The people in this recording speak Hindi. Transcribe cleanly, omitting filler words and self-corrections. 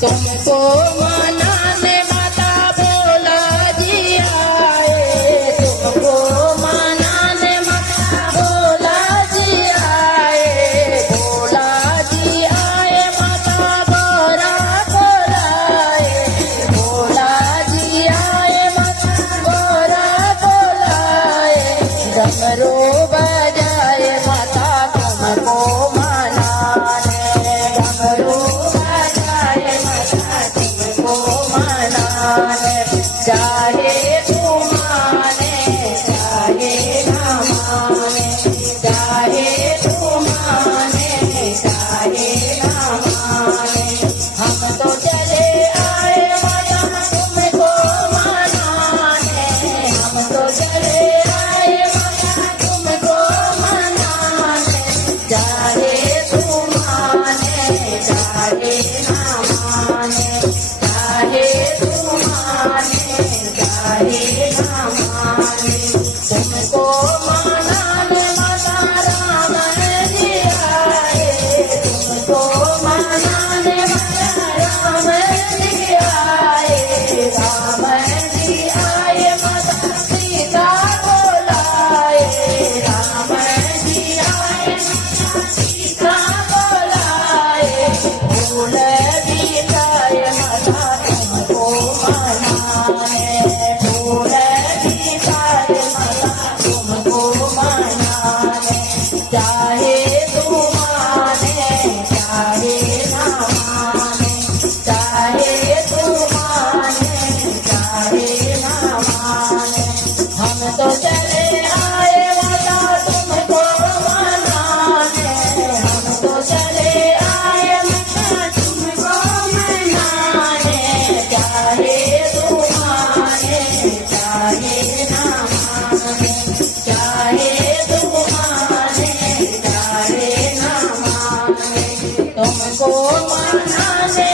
तुमको मनाने माता भोला जी आए, तुमको मनाने माता भोला जी आए, भोला जी आए माता गोरा बोलाए, भोला जी आए माता गोरा बोलाए, डमरू बजाए माता तुमको मनाने, डमरू बजाए माता तुमको मनाने, चाहे तू माने चाहे ना माने, चाहे तू माने चाहे ना माने, हम तो चले आए माता तुमको मनाने, हम तो चले आए माता तुमको मनाने, चाहे तू माने चाहे ना माने, चाहे तू माने चाहे ना माने, तुमको मनाने माता राम जी आए, तुमको मनाने माता राम जी आए, राम जी आए माता सीता बोलाए, राम जी आए माता सीता बोलाए, फूल बिकाए माता तुमको मनाने, फूल बिकाए माता तुमको मनाने, चाहे तू माने चाहे ना माने, चाहे तू माने चाहे ना माने, हम तो चले आए माता तुमको मनाने, हम तो चले आए माता तुमको मनाने, चाहे तू माने चाहे ना माने, चाहे तू माने चाहे ना माने, तुमको मनाने